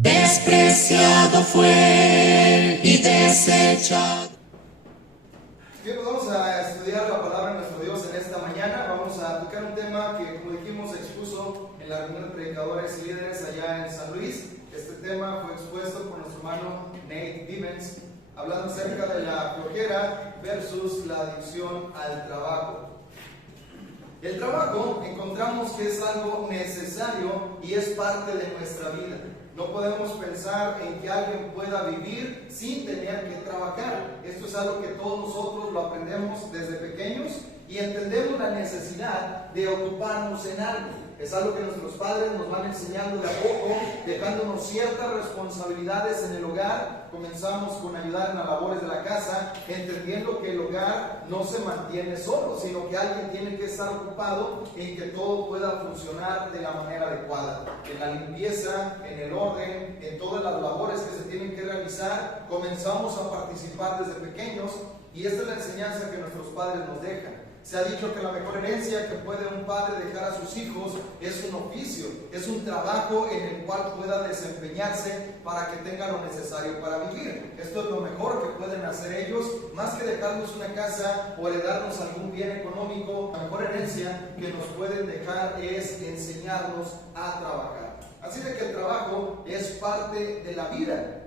Despreciado fue y desechado. Bien, pues vamos a estudiar la palabra de nuestro Dios en esta mañana. Vamos a tocar un tema que, como dijimos, se expuso en la reunión de predicadores y líderes allá en San Luis. Este tema fue expuesto por nuestro hermano Nate Vivens, hablando acerca de la flojera versus la adicción al trabajo. El trabajo encontramos que es algo necesario y es parte de nuestra vida. No podemos pensar en que alguien pueda vivir sin tener que trabajar. Esto es algo que todos nosotros lo aprendemos desde pequeños y entendemos la necesidad de ocuparnos en algo. Es algo que nuestros padres nos van enseñando de a poco, dejándonos ciertas responsabilidades en el hogar. Comenzamos con ayudar en las labores de la casa, entendiendo que el hogar no se mantiene solo, sino que alguien tiene que estar ocupado en que todo pueda funcionar de la manera adecuada. En la limpieza, en el orden, en todas las labores que se tienen que realizar, comenzamos a participar desde pequeños y esta es la enseñanza que nuestros padres nos dejan. Se ha dicho que la mejor herencia que puede un padre dejar a sus hijos es un oficio, es un trabajo en el cual pueda desempeñarse para que tenga lo necesario para vivir. Esto es lo mejor que pueden hacer ellos, más que dejarnos una casa o heredarnos algún bien económico. La mejor herencia que nos pueden dejar es enseñarnos a trabajar. Así de que el trabajo es parte de la vida.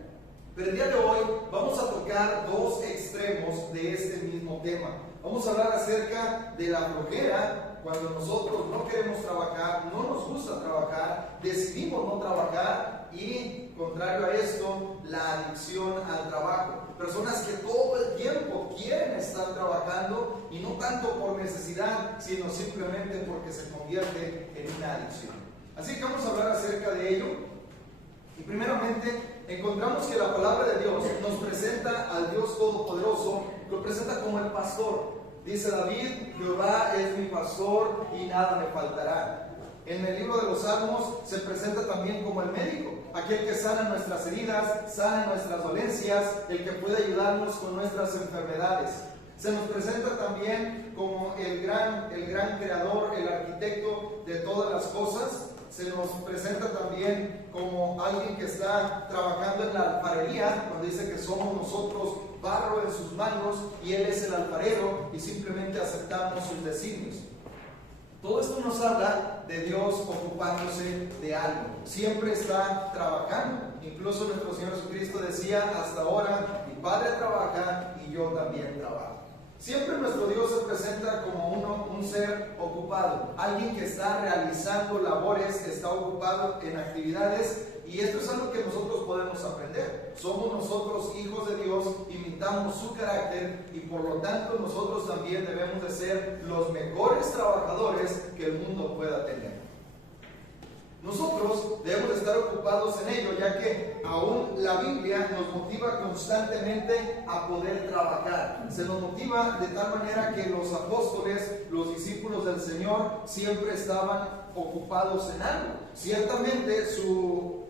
Pero el día de hoy vamos a tocar dos extremos de este mismo tema. Vamos a hablar acerca de la flojera, cuando nosotros no queremos trabajar, no nos gusta trabajar, decidimos no trabajar y, contrario a esto, la adicción al trabajo. Personas que todo el tiempo quieren estar trabajando y no tanto por necesidad, sino simplemente porque se convierte en una adicción. Así que vamos a hablar acerca de ello. Y primeramente, encontramos que la palabra de Dios nos presenta al Dios Todopoderoso, lo presenta como el pastor. Dice David: Jehová es mi pastor y nada me faltará. En el libro de los Salmos se presenta también como el médico, aquel que sana nuestras heridas, sana nuestras dolencias, el que puede ayudarnos con nuestras enfermedades. Se nos presenta también como el gran creador, el arquitecto de todas las cosas. Se nos presenta también como alguien que está trabajando en la alfarería, cuando dice que somos nosotros barro en sus manos y Él es el alfarero y simplemente aceptamos sus designios. Todo esto nos habla de Dios ocupándose de algo. Siempre está trabajando. Incluso nuestro Señor Jesucristo decía: hasta ahora mi Padre trabaja y yo también trabajo. Siempre nuestro Dios se presenta como un ser ocupado, alguien que está realizando labores, que está ocupado en actividades, y esto es algo que nosotros podemos aprender. Somos nosotros hijos de Dios, imitamos su carácter y por lo tanto nosotros también debemos de ser los mejores trabajadores que el mundo pueda tener. Nosotros debemos de estar ocupados en ello, ya que aún la Biblia nos motiva constantemente a poder trabajar. Se nos motiva de tal manera que los apóstoles, los discípulos del Señor, siempre estaban ocupados en algo. Ciertamente su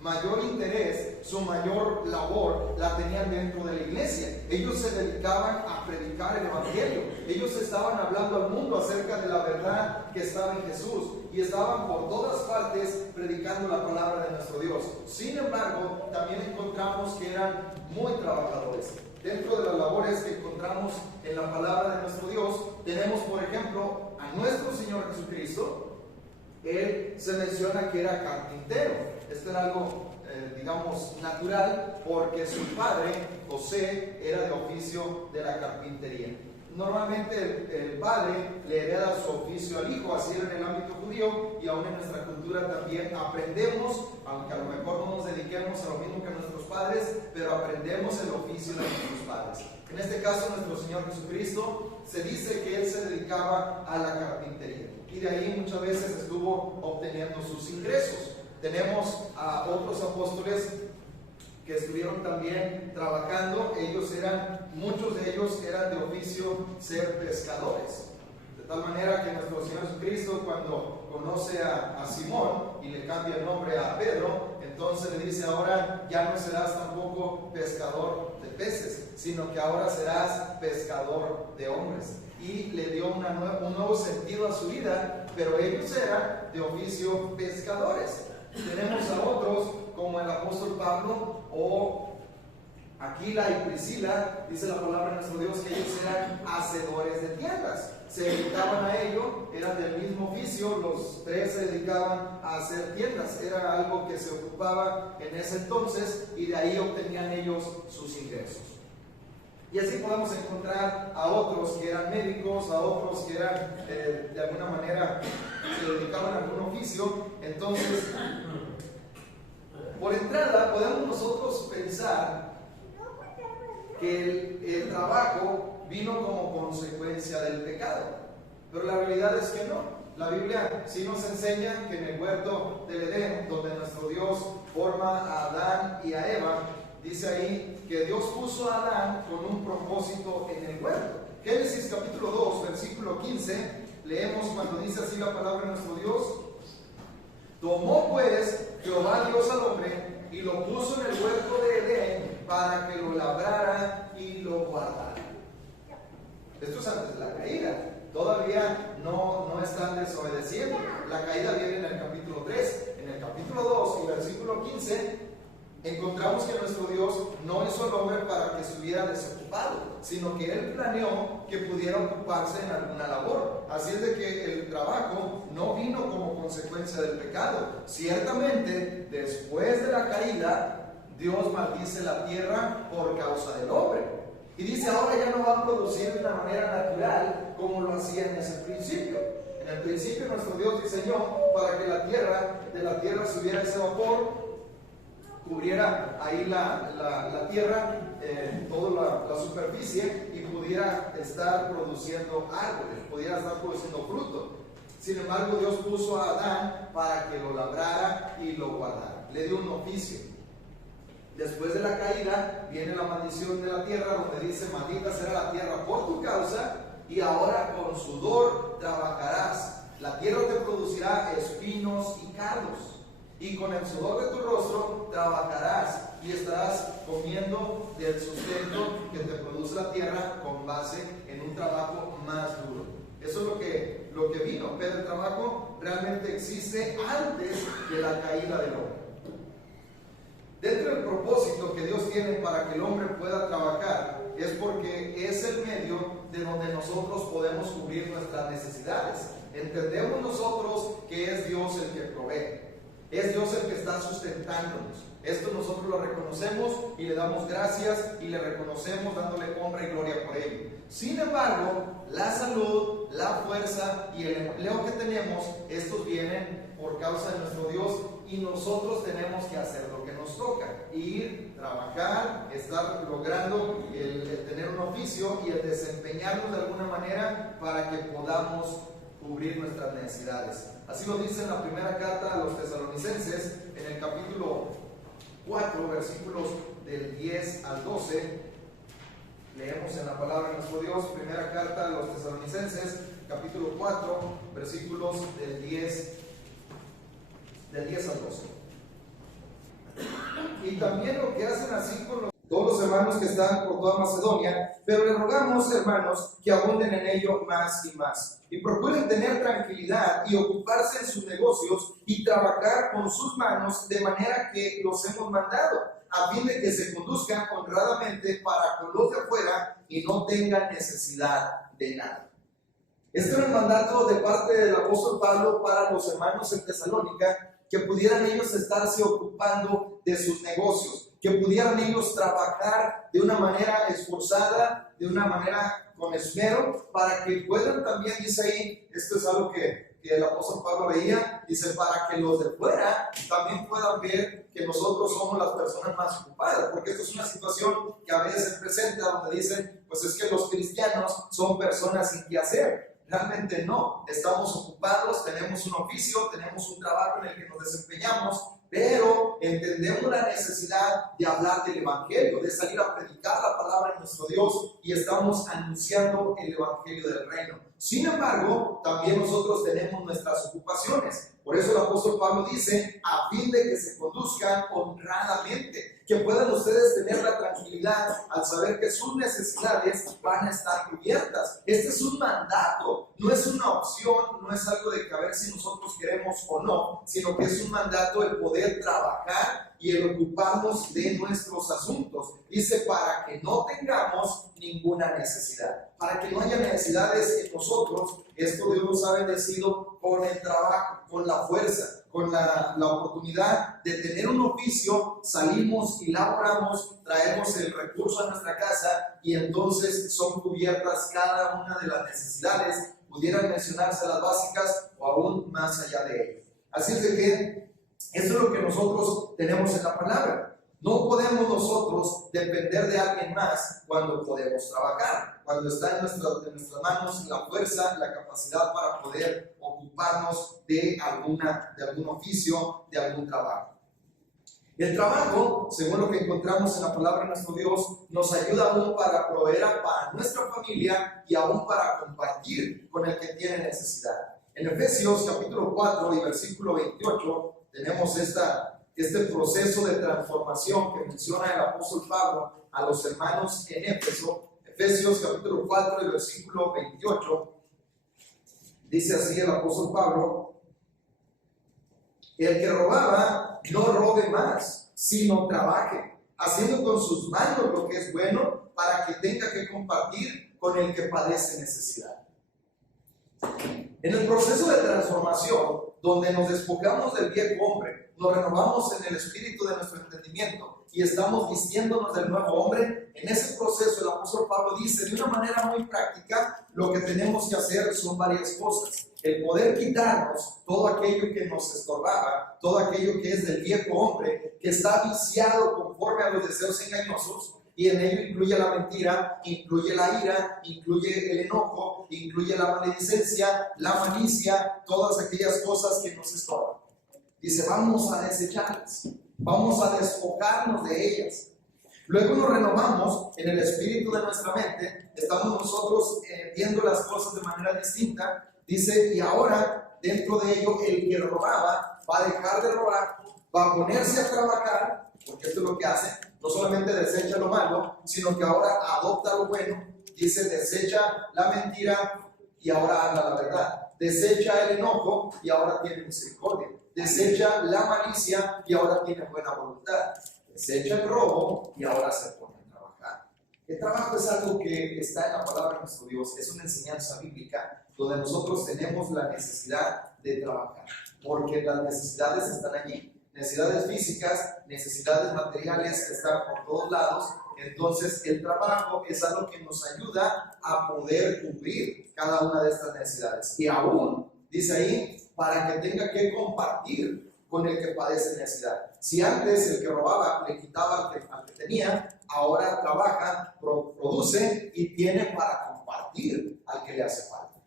mayor interés, su mayor labor la tenían dentro de la iglesia. Ellos se dedicaban a predicar el evangelio. Ellos estaban hablando al mundo acerca de la verdad que estaba en Jesús y estaban por todas partes predicando la palabra de nuestro Dios. Sin embargo, también encontramos que eran muy trabajadores. Dentro de las labores que encontramos en la palabra de nuestro Dios, tenemos por ejemplo a nuestro Señor Jesucristo. Él se menciona que era carpintero. Esto era algo, digamos, natural, porque su padre, José, era de oficio de la carpintería. Normalmente el padre le hereda su oficio al hijo, así era en el ámbito judío, y aún en nuestra cultura también aprendemos, aunque a lo mejor no nos dediquemos a lo mismo que nuestros padres, pero aprendemos el oficio de nuestros padres. En este caso, nuestro Señor Jesucristo, se dice que Él se dedicaba a la carpintería, y de ahí muchas veces estuvo obteniendo sus ingresos. Tenemos a otros apóstoles que estuvieron también trabajando. Muchos de ellos eran de oficio ser pescadores. De tal manera que nuestro Señor Jesucristo, cuando conoce a Simón y le cambia el nombre a Pedro, entonces le dice: ahora ya no serás tampoco pescador de peces, sino que ahora serás pescador de hombres. Y le dio un nuevo sentido a su vida, pero ellos eran de oficio pescadores. Tenemos a otros como el apóstol Pablo o Aquila y Priscila, dice la palabra de nuestro Dios que ellos eran hacedores de tiendas, se dedicaban a ello, eran del mismo oficio, los tres se dedicaban a hacer tiendas, era algo que se ocupaba en ese entonces y de ahí obtenían ellos sus ingresos. Y así podemos encontrar a otros que eran médicos, a otros que eran de alguna manera se dedicaban a algún oficio. Entonces, por entrada podemos nosotros pensar que el trabajo vino como consecuencia del pecado, pero la realidad es que no. La Biblia sí nos enseña que en el huerto del Edén, donde nuestro Dios forma a Adán y a Eva, dice ahí que Dios puso a Adán con un propósito en el huerto. Génesis capítulo 2, versículo 15, leemos cuando dice así la palabra de nuestro Dios: tomó pues Jehová Dios al hombre y lo puso en el huerto de Edén para que lo labrara y lo guardara. Esto es antes de la caída. Todavía no están desobedeciendo. La caída viene en el capítulo 3. En el capítulo 2 y versículo 15 encontramos que nuestro Dios no hizo al hombre para que estuviera desocupado, sino que Él planeó que pudiera ocuparse en alguna labor. Así es de que el trabajo no vino como consecuencia del pecado. Ciertamente, después de la caída, Dios maldice la tierra por causa del hombre. Y dice, ahora ya no va a producir de una manera natural como lo hacía en ese principio. En el principio nuestro Dios diseñó para que de la tierra subiera ese vapor, cubriera ahí la tierra, toda la superficie, y pudiera estar produciendo árboles, pudiera estar produciendo fruto. Sin embargo, Dios puso a Adán para que lo labrara y lo guardara. Le dio un oficio. Después de la caída viene la maldición de la tierra, donde dice: maldita será la tierra por tu causa, y ahora con sudor trabajarás. La tierra te producirá espinos y cardos, y con el sudor de tu rostro trabajarás, y estarás comiendo del sustento que te produce la tierra con base en un trabajo más duro. Eso es lo que vino, pero el trabajo realmente existe antes de la caída del hombre. Dentro del propósito que Dios tiene para que el hombre pueda trabajar, es porque es el medio de donde nosotros podemos cubrir nuestras necesidades. Entendemos nosotros que es Dios el que provee, es Dios el que está sustentándonos. Esto nosotros lo reconocemos y le damos gracias y le reconocemos dándole honra y gloria por ello. Sin embargo, la salud, la fuerza y el empleo que tenemos, estos vienen por causa de nuestro Dios, y nosotros tenemos que hacer lo que nos toca: ir, trabajar, estar logrando el tener un oficio y el desempeñarnos de alguna manera para que podamos cubrir nuestras necesidades. Así lo dice en la primera carta a los tesalonicenses, en el capítulo 4, versículos del 10 al 12. Leemos en la palabra de nuestro Dios, primera carta a los tesalonicenses, capítulo 4, versículos del 10 al 12. Y también lo que hacen así con todos los hermanos que están por toda Macedonia, pero les rogamos, hermanos, que abunden en ello más y más, y procuren tener tranquilidad y ocuparse en sus negocios y trabajar con sus manos de manera que los hemos mandado, a fin de que se conduzcan honradamente para con los de afuera y no tengan necesidad de nada. Este era el mandato de parte del apóstol Pablo para los hermanos en Tesalónica, que pudieran ellos estarse ocupando de sus negocios, que pudieran ellos trabajar de una manera esforzada, de una manera con esmero, para que puedan también, dice ahí, esto es algo que el apóstol Pablo veía, dice, para que los de fuera también puedan ver que nosotros somos las personas más ocupadas, porque esto es una situación que a veces se presenta donde dicen, pues es que los cristianos son personas sin qué hacer. Realmente no, estamos ocupados, tenemos un oficio, tenemos un trabajo en el que nos desempeñamos, pero entendemos la necesidad de hablar del Evangelio, de salir a predicar la palabra de nuestro Dios, y estamos anunciando el Evangelio del reino. Sin embargo, también nosotros tenemos nuestras ocupaciones. Por eso el apóstol Pablo dice, a fin de que se conduzcan honradamente, que puedan ustedes tener la tranquilidad al saber que sus necesidades van a estar cubiertas. Este es un mandato, no es una opción, no es algo de que a ver si nosotros queremos o no, sino que es un mandato el poder trabajar y el ocuparnos de nuestros asuntos. Dice, para que no tengamos ninguna necesidad, para que no haya necesidades en nosotros. Esto Dios nos ha bendecido con el trabajo, con la fuerza, con la oportunidad de tener un oficio. Salimos y laboramos, traemos el recurso a nuestra casa y entonces son cubiertas cada una de las necesidades. Pudieran mencionarse las básicas o aún más allá de ello. Así es de que eso es lo que nosotros tenemos en la palabra. No podemos nosotros depender de alguien más cuando podemos trabajar, cuando está en nuestras manos la fuerza, la capacidad para poder ocuparnos de algún oficio, de algún trabajo. El trabajo, según lo que encontramos en la palabra de nuestro Dios, nos ayuda aún para proveer para nuestra familia y aún para compartir con el que tiene necesidad. En Efesios capítulo 4 y versículo 28 tenemos este proceso de transformación que menciona el apóstol Pablo a los hermanos en Éfeso. Efesios capítulo 4 y versículo 28 dice así el apóstol Pablo: el que robaba, no robe más, sino trabaje, haciendo con sus manos lo que es bueno, para que tenga que compartir con el que padece necesidad. En el proceso de transformación, donde nos despojamos del viejo hombre, nos renovamos en el espíritu de nuestro entendimiento y estamos vistiéndonos del nuevo hombre, en ese proceso el apóstol Pablo dice de una manera muy práctica, lo que tenemos que hacer son varias cosas. El poder quitarnos todo aquello que nos estorbaba, todo aquello que es del viejo hombre, que está viciado conforme a los deseos engañosos, y en ello incluye la mentira, incluye la ira, incluye el enojo, incluye la maledicencia, la malicia, todas aquellas cosas que nos estorban. Dice, vamos a desecharlas, vamos a despojarnos de ellas. Luego nos renovamos en el espíritu de nuestra mente, estamos nosotros viendo las cosas de manera distinta. Dice, y ahora dentro de ello el que robaba va a dejar de robar, va a ponerse a trabajar, porque esto es lo que hace, no solamente desecha lo malo, sino que ahora adopta lo bueno. Dice, desecha la mentira y ahora habla la verdad, desecha el enojo y ahora tiene misericordia, desecha la malicia y ahora tiene buena voluntad, desecha el robo y ahora se pone a trabajar. El trabajo es algo que está en la palabra de nuestro Dios, es una enseñanza bíblica donde nosotros tenemos la necesidad de trabajar, porque las necesidades están allí. Necesidades físicas, necesidades materiales que están por todos lados. Entonces el trabajo es algo que nos ayuda a poder cubrir cada una de estas necesidades. Y aún, dice ahí, para que tenga que compartir con el que padece necesidad. Si antes el que robaba le quitaba al que tenía, ahora trabaja, produce y tiene para compartir al que le hace falta.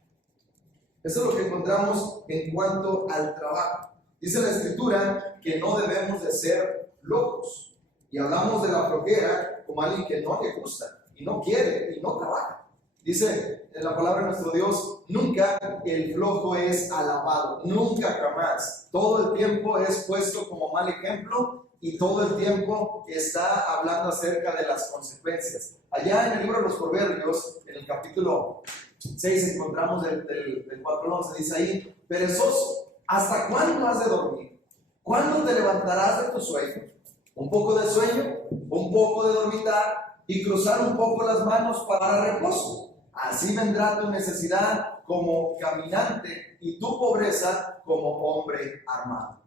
Eso es lo que encontramos en cuanto al trabajo. Dice la Escritura que no debemos de ser locos. Y hablamos de la flojera como alguien que no le gusta y no quiere y no trabaja. Dice en la palabra de nuestro Dios, nunca el flojo es alabado, nunca jamás. Todo el tiempo es puesto como mal ejemplo y todo el tiempo está hablando acerca de las consecuencias. Allá en el libro de los Proverbios, en el capítulo 6, encontramos del 4 al 11, dice ahí, perezoso, ¿hasta cuándo has de dormir? ¿Cuándo te levantarás de tu sueño? Un poco de sueño, un poco de dormitar y cruzar un poco las manos para reposo. Así vendrá tu necesidad como caminante y tu pobreza como hombre armado.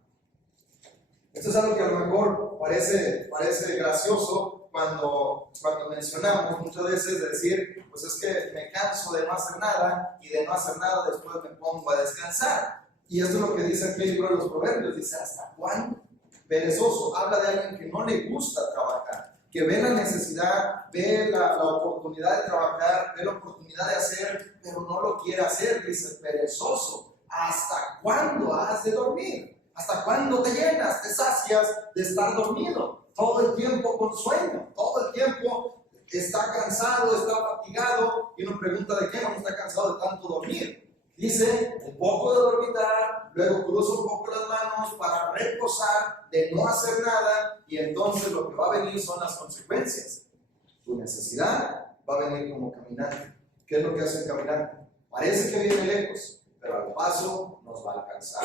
Esto es algo que a lo mejor parece gracioso cuando mencionamos muchas veces decir, pues es que me canso de no hacer nada y de no hacer nada después me pongo a descansar. Y esto es lo que dice aquí el libro de los Proverbios, dice, ¿hasta cuándo? Perezoso, habla de alguien que no le gusta trabajar, que ve la necesidad, ve la oportunidad de trabajar, ve la oportunidad de hacer, pero no lo quiere hacer. Dice, perezoso, ¿hasta cuándo has de dormir? ¿Hasta cuándo te llenas, te sacias de estar dormido? Todo el tiempo con sueño, todo el tiempo está cansado, está fatigado, y uno pregunta, ¿de qué no está cansado de tanto dormir? Dice, un poco de dormitar, luego cruza un poco las manos para reposar, de no hacer nada, y entonces lo que va a venir son las consecuencias. Tu necesidad va a venir como caminante. ¿Qué es lo que hace el caminante? Parece que viene lejos, pero al paso nos va a alcanzar.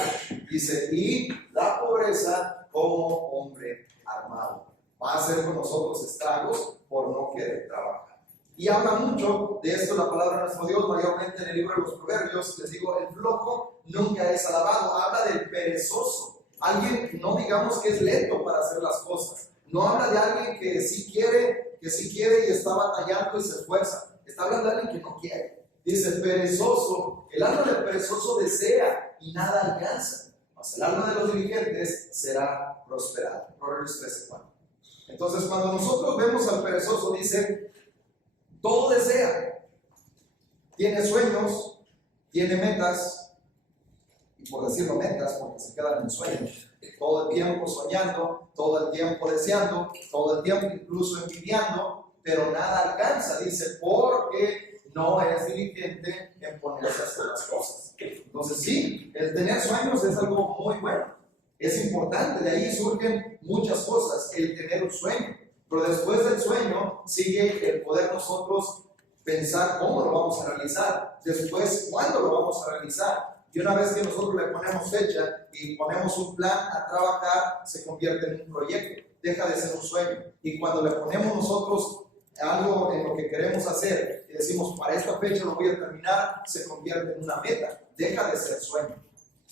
Dice, y la pobreza como hombre armado. Va a hacer con nosotros estragos por no querer trabajar. Y habla mucho de esto la palabra de nuestro Dios, mayormente en el libro de los Proverbios. Les digo, el flojo nunca es alabado. Habla del perezoso, alguien que no digamos que es lento para hacer las cosas. No habla de alguien que sí quiere y está batallando y se esfuerza. Está hablando de alguien que no quiere. Dice, perezoso, el alma del perezoso desea y nada alcanza, mas el alma de los diligentes será prosperada. Proverbios 13:4. Entonces, cuando nosotros vemos al perezoso, dice, todo desea, tiene sueños, tiene metas, y por decirlo metas, porque se quedan en sueños, todo el tiempo soñando, todo el tiempo deseando, todo el tiempo incluso envidiando, pero nada alcanza, dice, porque no es diligente en ponerse a hacer las cosas. Entonces sí, el tener sueños es algo muy bueno, es importante, de ahí surgen muchas cosas, el tener un sueño. Pero después del sueño sigue el poder nosotros pensar cómo lo vamos a realizar, después cuándo lo vamos a realizar. Y una vez que nosotros le ponemos fecha y ponemos un plan a trabajar, se convierte en un proyecto, deja de ser un sueño. Y cuando le ponemos nosotros algo en lo que queremos hacer y decimos, para esta fecha lo voy a terminar, se convierte en una meta, deja de ser sueño.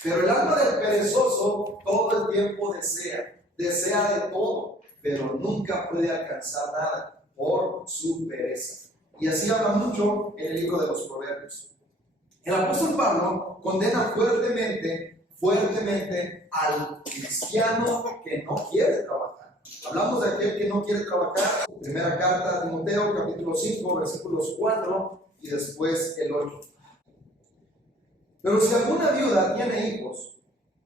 Pero el alma del perezoso todo el tiempo desea de todo, pero nunca puede alcanzar nada por su pereza. Y así habla mucho en el libro de los Proverbios. El apóstol Pablo condena fuertemente al cristiano que no quiere trabajar. Hablamos de aquel que no quiere trabajar. Primera carta a Timoteo, capítulo 5, versículos 4 y después el 8. Pero si alguna viuda tiene hijos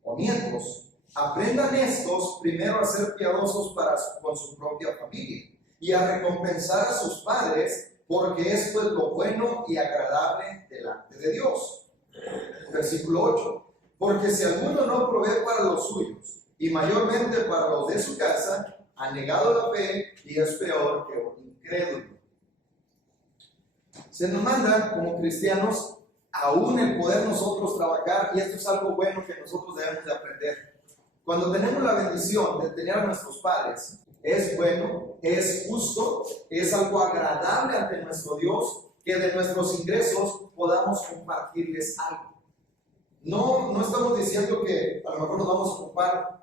o nietos, aprendan estos primero a ser piadosos con su propia familia y a recompensar a sus padres, porque esto es lo bueno y agradable delante de Dios. Versículo 8. Porque si alguno no provee para los suyos, y mayormente para los de su casa, ha negado la fe y es peor que un incrédulo. Se nos manda como cristianos aún el poder nosotros trabajar, y esto es algo bueno que nosotros debemos de aprender. Cuando tenemos la bendición de tener a nuestros padres, es bueno, es justo, es algo agradable ante nuestro Dios que de nuestros ingresos podamos compartirles algo. No estamos diciendo que a lo mejor nos vamos a ocupar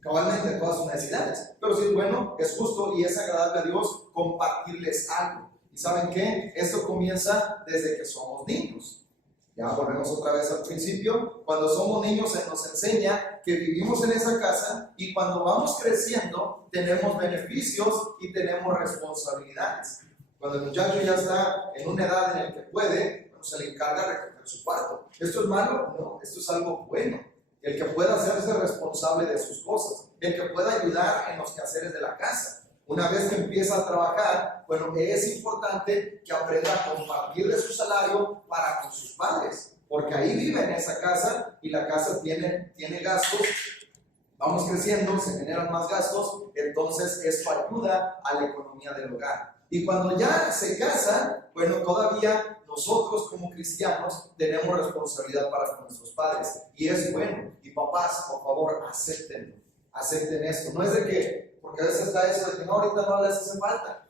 cabalmente de todas sus necesidades, pero sí es bueno, es justo y es agradable a Dios compartirles algo. ¿Y saben qué? Esto comienza desde que somos niños. Ya volvemos otra vez al principio. Cuando somos niños se nos enseña que vivimos en esa casa, y cuando vamos creciendo tenemos beneficios y tenemos responsabilidades. Cuando el muchacho ya está en una edad en la que puede, se le encarga de recoger su cuarto. ¿Esto es malo? No, esto es algo bueno. El que pueda hacerse responsable de sus cosas, el que pueda ayudar en los quehaceres de la casa. Una vez que empieza a trabajar, bueno, es importante que aprenda a compartir de su salario para con sus padres, porque ahí vive en esa casa y la casa tiene gastos. Vamos creciendo, se generan más gastos, entonces esto ayuda a la economía del hogar. Y cuando ya se casan, bueno, todavía nosotros como cristianos tenemos responsabilidad para con nuestros padres, y es bueno. Y papás, por favor, acepten esto. No es de que, porque a veces está eso de que no, ahorita no les hace falta.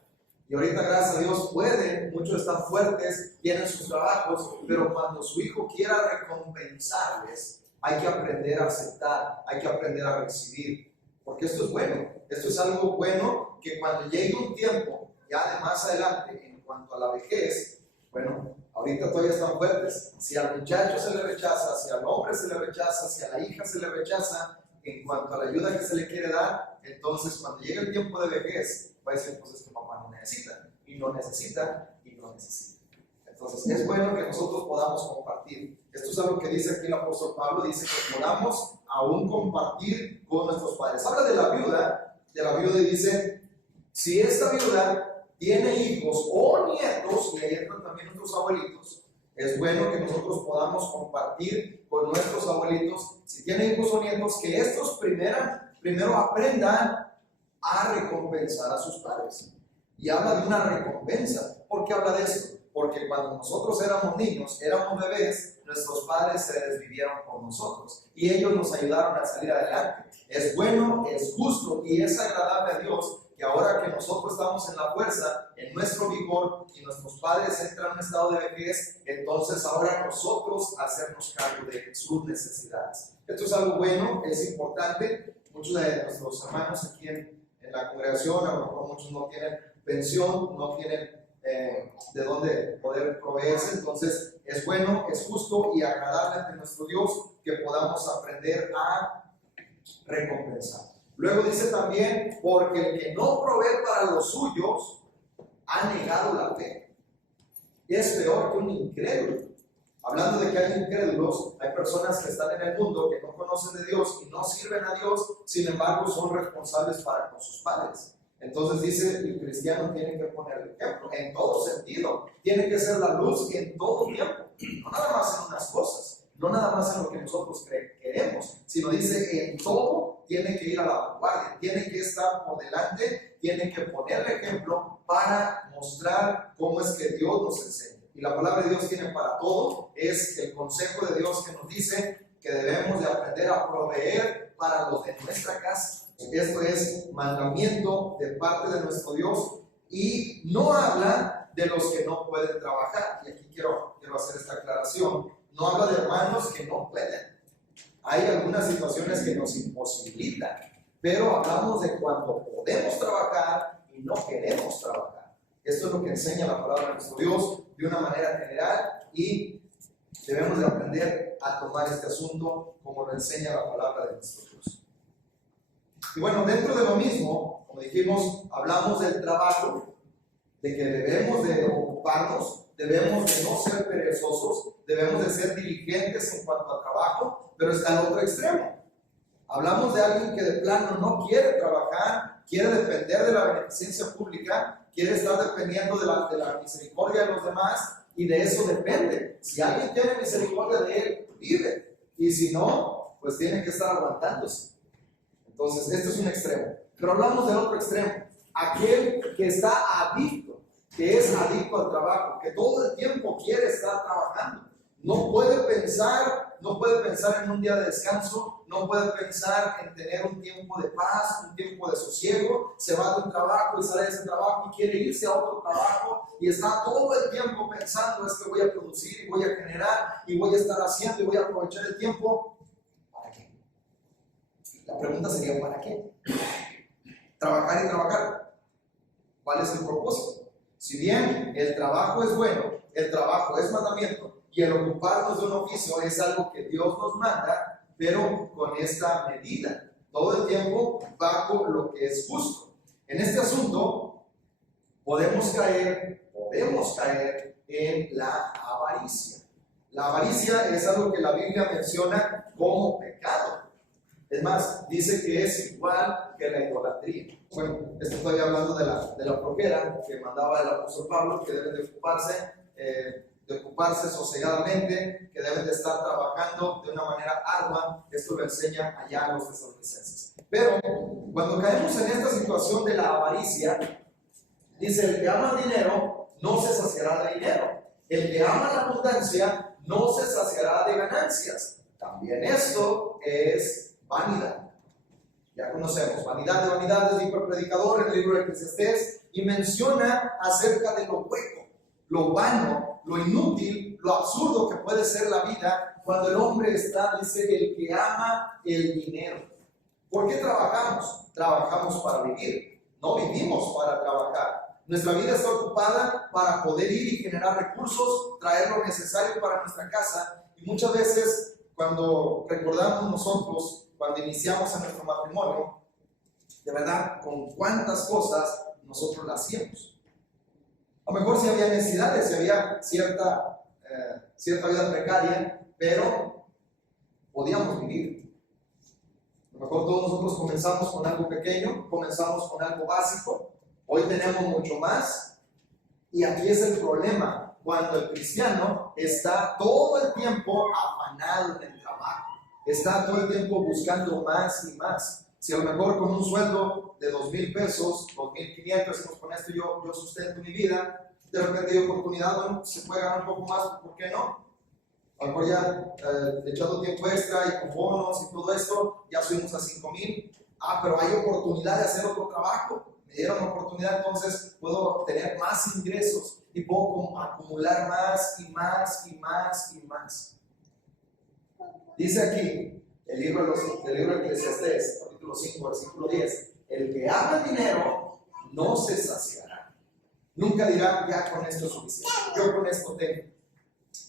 Y ahorita, gracias a Dios, pueden, muchos están fuertes, tienen sus trabajos, pero cuando su hijo quiera recompensarles, hay que aprender a aceptar, hay que aprender a recibir, porque esto es bueno, esto es algo bueno que cuando llegue un tiempo, ya de más adelante, en cuanto a la vejez, bueno, ahorita todavía están fuertes. Si al muchacho se le rechaza, si al hombre se le rechaza, si a la hija se le rechaza, en cuanto a la ayuda que se le quiere dar, entonces cuando llegue el tiempo de vejez, va a decir, pues es que papá no necesita, y no necesita, y no necesita. Entonces es bueno que nosotros podamos compartir. Esto es algo que dice aquí el apóstol Pablo, dice que podamos aún compartir con nuestros padres. Habla de la viuda y dice, si esta viuda tiene hijos o nietos, y ahí entran también nuestros abuelitos, es bueno que nosotros podamos compartir con nuestros abuelitos, si tienen hijos o nietos, que estos primero aprendan a recompensar a sus padres. Y habla de una recompensa. ¿Por qué habla de esto? porque cuando nosotros éramos niños, éramos bebés, nuestros padres se desvivieron por nosotros y ellos nos ayudaron a salir adelante. Es bueno, es justo y es agradable a Dios que ahora que nosotros estamos en la fuerza, en nuestro vigor y nuestros padres entran en un estado de vejez, entonces ahora nosotros hacernos cargo de sus necesidades. Esto es algo bueno, es importante. Muchos de nuestros hermanos aquí en la congregación, a lo mejor muchos no tienen pensión, no tienen de dónde poder proveerse, entonces es bueno, es justo y agradable ante nuestro Dios que podamos aprender a recompensar. Luego dice también, porque el que no provee para los suyos ha negado la fe. Es peor que un incrédulo. Hablando de que hay incrédulos, hay personas que están en el mundo que no conocen de Dios y no sirven a Dios, sin embargo son responsables para con sus padres. Entonces dice, el cristiano tiene que poner el ejemplo en todo sentido, tiene que ser la luz en todo tiempo, no nada más en unas cosas, no nada más en lo que nosotros queremos, sino dice en todo tiene que ir a la vanguardia, tiene que estar por delante, tiene que poner el ejemplo para mostrar cómo es que Dios nos enseña. Y la palabra de Dios tiene para todo, es el consejo de Dios que nos dice que debemos de aprender a proveer para los de nuestra casa. Esto es mandamiento de parte de nuestro Dios y no habla de los que no pueden trabajar. Y aquí quiero hacer esta aclaración. No habla de hermanos que no pueden. Hay algunas situaciones que nos imposibilitan, pero hablamos de cuando podemos trabajar y no queremos trabajar. Esto es lo que enseña la palabra de nuestro Dios de una manera general y debemos de aprender a tomar este asunto como lo enseña la palabra de nuestro Dios. Y bueno, dentro de lo mismo, como dijimos, hablamos del trabajo, de que debemos de ocuparnos, debemos de no ser perezosos, debemos de ser diligentes en cuanto al trabajo, pero está el otro extremo. Hablamos de alguien que de plano no quiere trabajar, quiere depender de la beneficencia pública, quiere estar dependiendo de la misericordia de los demás y de eso depende. Si alguien tiene misericordia de él, vive, y si no, pues tiene que estar aguantándose. Entonces, este es un extremo. Pero hablamos del otro extremo. Aquel que está adicto, que es adicto al trabajo, que todo el tiempo quiere estar trabajando. No puede pensar en un día de descanso, no puede pensar en tener un tiempo de paz, un tiempo de sosiego. Se va de un trabajo y sale de ese trabajo y quiere irse a otro trabajo y está todo el tiempo pensando, es que voy a producir y voy a generar y voy a estar haciendo y voy a aprovechar el tiempo. ¿Para qué? La pregunta sería, ¿para qué? Trabajar y trabajar. ¿Cuál es el propósito? Si bien el trabajo es bueno, el trabajo es mandamiento y el ocuparnos de un oficio es algo que Dios nos manda, pero con esta medida, todo el tiempo bajo lo que es justo. En este asunto podemos caer en la avaricia. La avaricia es algo que la Biblia menciona como pecado. Es más, dice que es igual que la idolatría. Bueno, estoy hablando de la flojera que mandaba el apóstol Pablo, que deben de ocuparse sosegadamente, que deben de estar trabajando de una manera ardua. Esto lo enseña allá a los tesalonicenses. Pero cuando caemos en esta situación de la avaricia, dice, el que ama el dinero no se saciará de dinero. El que ama la abundancia no se saciará de ganancias. También esto es vanidad. Ya conocemos, vanidad de vanidades, dijo el predicador en el libro de Eclesiastés, y menciona acerca de lo hueco, lo vano, lo inútil, lo absurdo que puede ser la vida cuando el hombre está, dice, el que ama el dinero. ¿Por qué trabajamos? Trabajamos para vivir, no vivimos para trabajar. Nuestra vida está ocupada para poder ir y generar recursos, traer lo necesario para nuestra casa, y muchas veces cuando recordamos nosotros, cuando iniciamos en nuestro matrimonio, de verdad, con cuántas cosas nosotros las hacíamos. A lo mejor si había necesidades, si había cierta vida precaria, pero podíamos vivir. A lo mejor todos nosotros comenzamos con algo pequeño, comenzamos con algo básico, hoy tenemos mucho más, y aquí es el problema, cuando el cristiano está todo el tiempo afanado en el trabajo, está todo el tiempo buscando más y más. Si a lo mejor con un sueldo de 2,000 pesos, 2,500, con esto yo sustento mi vida, de repente hay oportunidad, bueno, se puede ganar un poco más, ¿por qué no? A lo mejor ya echando tiempo extra y con bonos y todo esto, ya subimos a 5,000. Pero hay oportunidad de hacer otro trabajo. Me dieron oportunidad, entonces puedo tener más ingresos y puedo acumular más y más y más y más. Dice aquí, el libro de Eclesiastés, capítulo 5, versículo 10, el que ama el dinero no se saciará. Nunca dirá, ya con esto es suficiente, yo con esto tengo.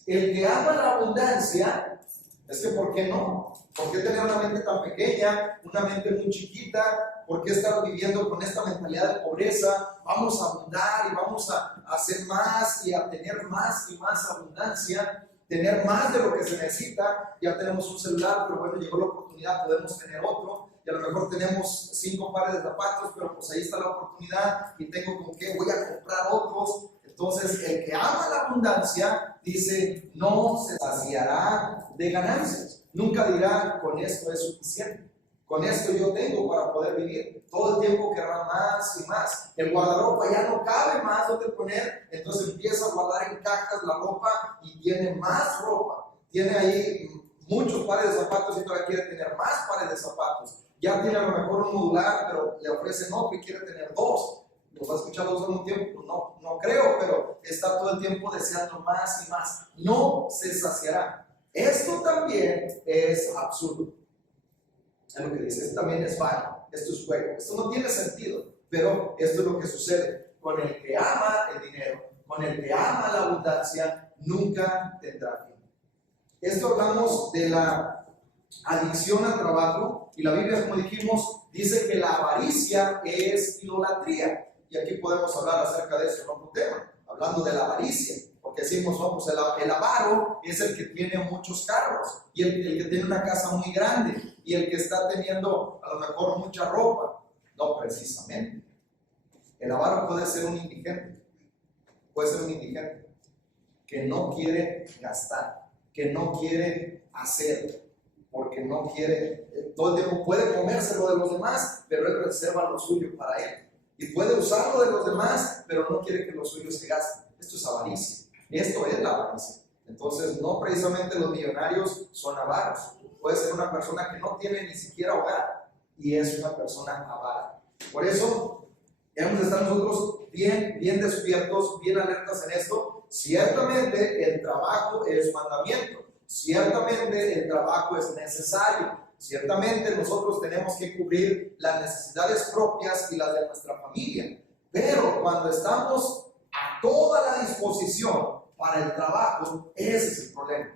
El que ama la abundancia, es que ¿por qué no? ¿Por qué tener una mente tan pequeña, una mente muy chiquita? ¿Por qué estar viviendo con esta mentalidad de pobreza? Vamos a abundar y vamos a hacer más y a tener más y más abundancia, tener más de lo que se necesita. Ya tenemos un celular, pero bueno, llegó la oportunidad, podemos tener otro. Y a lo mejor tenemos 5 pares de zapatos, pero pues ahí está la oportunidad y tengo con qué, voy a comprar otros. Entonces, el que ama la abundancia, dice, no se saciará de ganancias. Nunca dirá, con esto es suficiente. Con esto yo tengo para poder vivir. Todo el tiempo querrá más y más. El guardarropa ya no cabe más donde poner, entonces empieza a guardar en cajas la ropa y tiene más ropa. Tiene ahí muchos pares de zapatos y todavía quiere tener más pares de zapatos. Ya tiene a lo mejor un modular, pero le ofrecen otro y quiere tener 2. ¿Los va a escuchar los dos al mismo tiempo? Pues no creo, pero está todo el tiempo deseando más y más. No se saciará. Esto también es absurdo. Es lo que dice, esto también es vano, esto es juego, esto no tiene sentido, pero esto es lo que sucede. Con el que ama el dinero, con el que ama la abundancia, nunca tendrá fin. Esto hablamos de la adicción al trabajo, y la Biblia, como dijimos, dice que la avaricia es idolatría. Y aquí podemos hablar acerca de eso en otro tema, hablando de la avaricia, porque decimos, no, pues el avaro es el que tiene muchos carros, y el que tiene una casa muy grande, y el que está teniendo a lo mejor mucha ropa. No, precisamente. El avaro puede ser un indigente, que no quiere gastar, que no quiere hacer, porque no quiere, todo el tiempo puede comérselo de los demás, pero él reserva lo suyo para él. Y puede usarlo de los demás, pero no quiere que los suyos se gasten. Esto es avaricia. Esto es la avaricia. Entonces, no precisamente los millonarios son avaros. Puede ser una persona que no tiene ni siquiera hogar y es una persona avara. Por eso, debemos estar nosotros bien despiertos, bien alertas en esto. Ciertamente, el trabajo es mandamiento. Ciertamente, el trabajo es necesario. Ciertamente nosotros tenemos que cubrir las necesidades propias y las de nuestra familia, pero cuando estamos a toda la disposición para el trabajo, ese es el problema.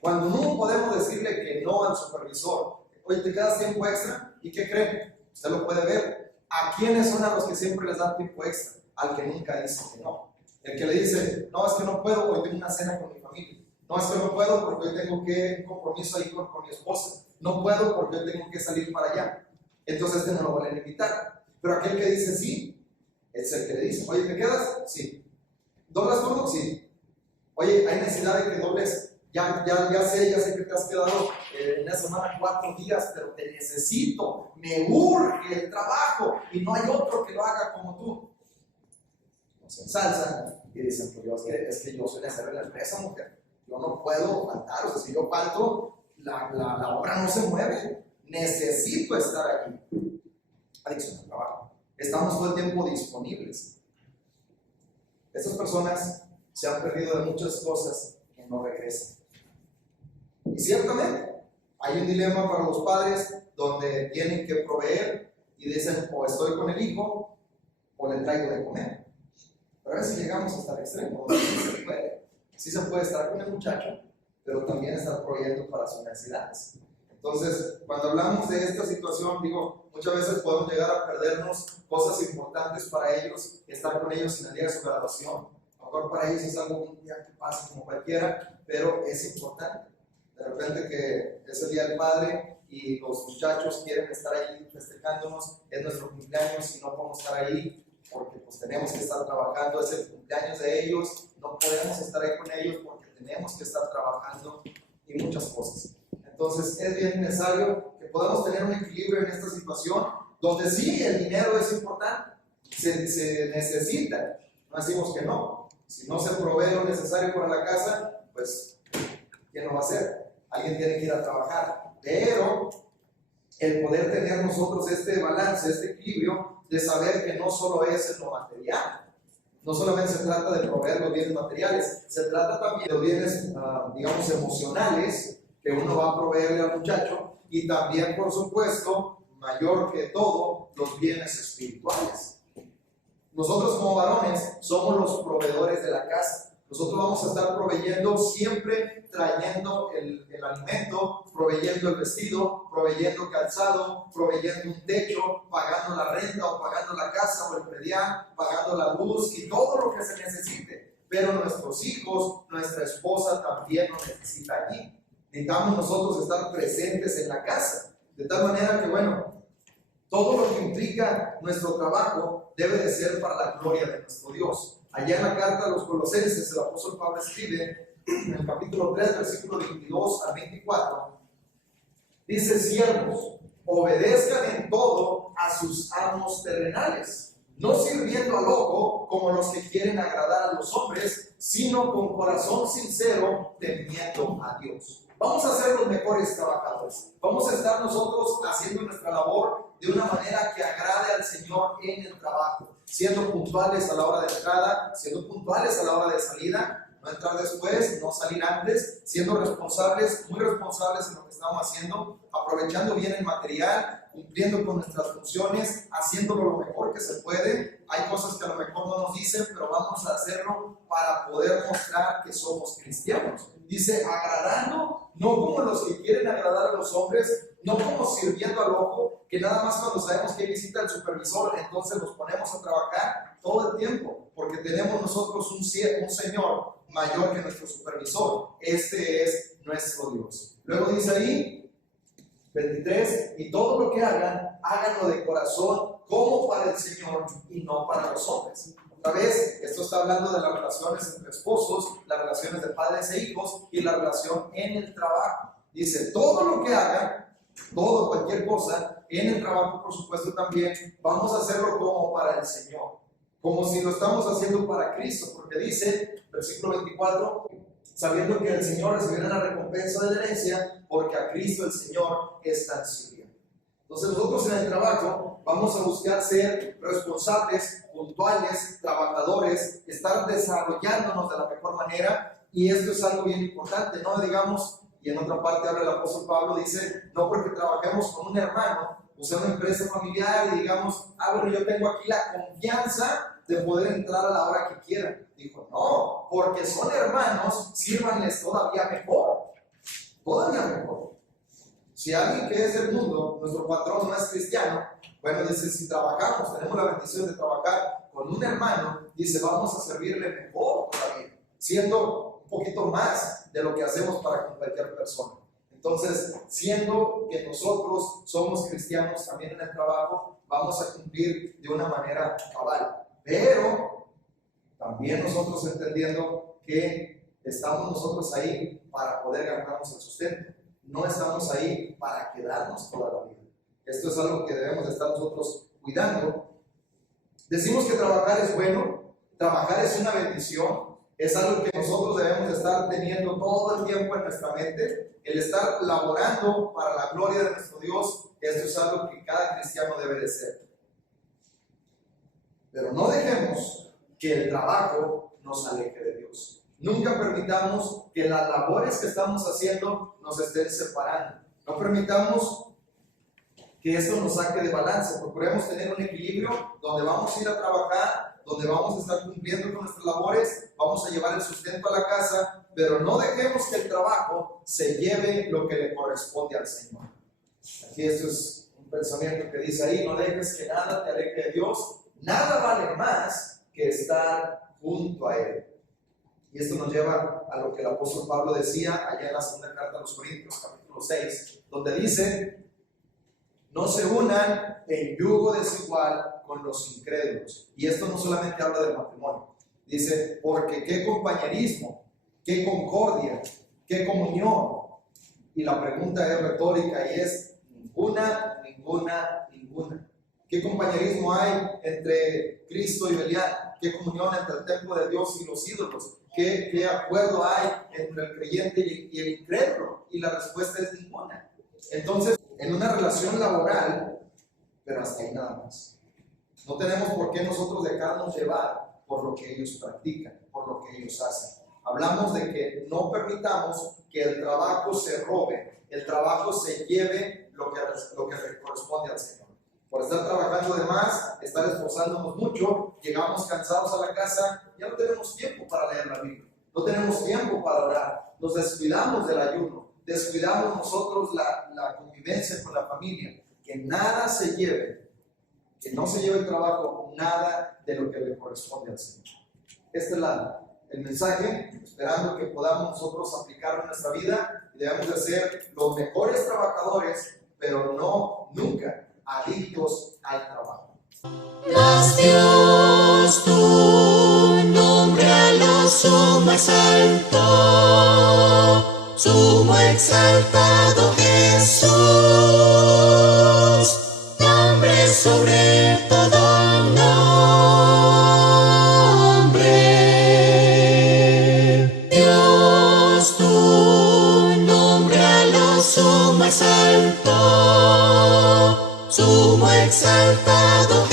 Cuando no podemos decirle que no al supervisor, oye, te quedas tiempo extra, ¿y qué creen? Usted lo puede ver. ¿A quiénes son a los que siempre les dan tiempo extra? Al que nunca dice que no. El que le dice, no, es que no puedo porque tengo una cena con mi familia. No, es que no puedo porque hoy tengo un compromiso ahí con mi esposa. No puedo porque hoy tengo que salir para allá. Entonces no lo van a invitar. Pero aquel que dice sí, es el que le dice, oye, ¿te quedas? Sí. ¿Doblas turno? Sí. Oye, hay necesidad de que dobles. Ya sé que te has quedado en la semana 4 días, pero te necesito. Me urge el trabajo y no hay otro que lo haga como tú. Nos ensalzan y dicen, pues es que yo soy la jefe de la empresa, mujer. Yo no puedo faltar, o sea, si yo falto, la obra no se mueve. Necesito estar aquí. Adicción al trabajo. Estamos todo el tiempo disponibles. Estas personas se han perdido de muchas cosas que no regresan. Y ciertamente, hay un dilema para los padres donde tienen que proveer y dicen, o estoy con el hijo o le traigo de comer. Pero a veces llegamos hasta el extremo, donde sí se puede estar con el muchacho, pero también estar proveyendo para sus necesidades. Entonces, cuando hablamos de esta situación, digo, muchas veces podemos llegar a perdernos cosas importantes para ellos, estar con ellos en el día de su graduación. A lo mejor para ellos es algo un día que pasa como cualquiera, pero es importante. De repente que es el día del padre y los muchachos quieren estar ahí festejándonos, es nuestro cumpleaños y no podemos estar ahí porque pues tenemos que estar trabajando, es el cumpleaños de ellos, no podemos estar ahí con ellos porque tenemos que estar trabajando y muchas cosas. Entonces es bien necesario que podamos tener un equilibrio en esta situación donde sí el dinero es importante, se necesita, no decimos que no, Si no se provee lo necesario para la casa, pues, ¿quién lo va a hacer? Alguien tiene que ir a trabajar. Pero el poder tener nosotros este balance, este equilibrio de saber que no solo es en lo material. No solamente se trata de proveer los bienes materiales, se trata también de los bienes, digamos, emocionales que uno va a proveerle al muchacho, y también, por supuesto, mayor que todo, los bienes espirituales. Nosotros como varones somos los proveedores de la casa. Nosotros vamos a estar proveyendo siempre, trayendo el alimento, proveyendo el vestido, proveyendo calzado, proveyendo un techo, pagando la renta o pagando la casa o el predial, pagando la luz y todo lo que se necesite. Pero nuestros hijos, nuestra esposa también nos necesita allí. Necesitamos nosotros estar presentes en la casa. De tal manera que, bueno, todo lo que implica nuestro trabajo debe de ser para la gloria de nuestro Dios. Allá en la carta a los Colosenses, el apóstol Pablo escribe, en el capítulo 3, versículo 22 al 24, dice: siervos, obedezcan en todo a sus amos terrenales, no sirviendo al ojo como los que quieren agradar a los hombres, sino con corazón sincero, temiendo a Dios. Vamos a ser los mejores trabajadores. Vamos a estar nosotros haciendo nuestra labor de una manera que agrade al Señor en el trabajo, siendo puntuales a la hora de entrada, siendo puntuales a la hora de salida, no entrar después, no salir antes, siendo responsables, muy responsables en lo que estamos haciendo, aprovechando bien el material, cumpliendo con nuestras funciones, haciéndolo lo mejor que se puede. Hay cosas que a lo mejor no nos dicen, pero vamos a hacerlo para poder mostrar que somos cristianos. Dice, agradando, no como los que quieren agradar a los hombres, no como sirviendo al ojo, que nada más cuando sabemos que visita el supervisor, entonces nos ponemos a trabajar todo el tiempo, porque tenemos nosotros un Señor mayor que nuestro supervisor. Este es nuestro Dios. Luego dice ahí, 23, y todo lo que hagan, háganlo de corazón, como para el Señor y no para los hombres. Otra vez, esto está hablando de las relaciones entre esposos, las relaciones de padres e hijos y la relación en el trabajo. Dice, todo lo que hagan, todo, cualquier cosa, en el trabajo, por supuesto, también, vamos a hacerlo como para el Señor, como si lo estamos haciendo para Cristo, porque dice, versículo 24, sabiendo que el Señor recibirá la recompensa de la herencia, porque a Cristo el Señor está sirviendo. Entonces nosotros en el trabajo vamos a buscar ser responsables, puntuales, trabajadores, estar desarrollándonos de la mejor manera, y esto es algo bien importante, no digamos. Y en otra parte habla el apóstol Pablo, dice, no porque trabajemos con un hermano, o sea, una empresa familiar, y digamos, bueno, yo tengo aquí la confianza de poder entrar a la hora que quieran. Dijo, no, porque son hermanos, sírvanles todavía mejor. Todavía mejor. Si alguien que es del mundo, nuestro patrón no es cristiano, bueno, dice, si trabajamos, tenemos la bendición de trabajar con un hermano, dice, vamos a servirle mejor todavía, siendo un poquito más de lo que hacemos para con cualquier persona. Entonces, siendo que nosotros somos cristianos también en el trabajo, vamos a cumplir de una manera cabal. Pero también nosotros entendiendo que estamos nosotros ahí para poder ganarnos el sustento. No estamos ahí para quedarnos toda la vida. Esto es algo que debemos de estar nosotros cuidando. Decimos que trabajar es bueno, trabajar es una bendición, es algo que nosotros debemos de estar teniendo todo el tiempo en nuestra mente. El estar laborando para la gloria de nuestro Dios, esto es algo que cada cristiano debe de ser. Pero no dejemos que el trabajo nos aleje de Dios. Nunca permitamos que las labores que estamos haciendo nos estén separando. No permitamos que esto nos saque de balance. Procuremos tener un equilibrio donde vamos a ir a trabajar, donde vamos a estar cumpliendo con nuestras labores, vamos a llevar el sustento a la casa, pero no dejemos que el trabajo se lleve lo que le corresponde al Señor. Aquí esto es un pensamiento que dice ahí, no dejes que nada te aleje de Dios. Nada vale más que estar junto a Él. Y esto nos lleva a lo que el apóstol Pablo decía allá en la segunda carta a los Corintios, capítulo 6, donde dice, no se unan en yugo desigual con los incrédulos. Y esto no solamente habla del matrimonio. Dice, porque qué compañerismo, qué concordia, qué comunión. Y la pregunta es retórica y es, ninguna. ¿Qué compañerismo hay entre Cristo y Belial? ¿Qué comunión entre el templo de Dios y los ídolos? ¿Qué acuerdo hay entre el creyente y el incrédulo? Y la respuesta es ninguna. Entonces, en una relación laboral, pero hasta ahí nada más. No tenemos por qué nosotros dejarnos llevar por lo que ellos practican, por lo que ellos hacen. Hablamos de que no permitamos que el trabajo se robe, el trabajo se lleve lo que le corresponde al Señor. Por estar trabajando de más, estar esforzándonos mucho, llegamos cansados a la casa, ya no tenemos tiempo para leer la Biblia, no tenemos tiempo para orar, nos descuidamos del ayuno, descuidamos nosotros la convivencia con la familia. Que nada se lleve, que no se lleve el trabajo, nada de lo que le corresponde al Señor. Este es el mensaje, esperando que podamos nosotros aplicarlo en nuestra vida y debemos de ser los mejores trabajadores, pero nunca adictos al trabajo. Mas Dios, tu nombre a lo sumo exaltó, sumo exaltado Jesús, nombre sobre todo nombre. Dios, tu nombre a lo sumo exaltó, sumo exaltado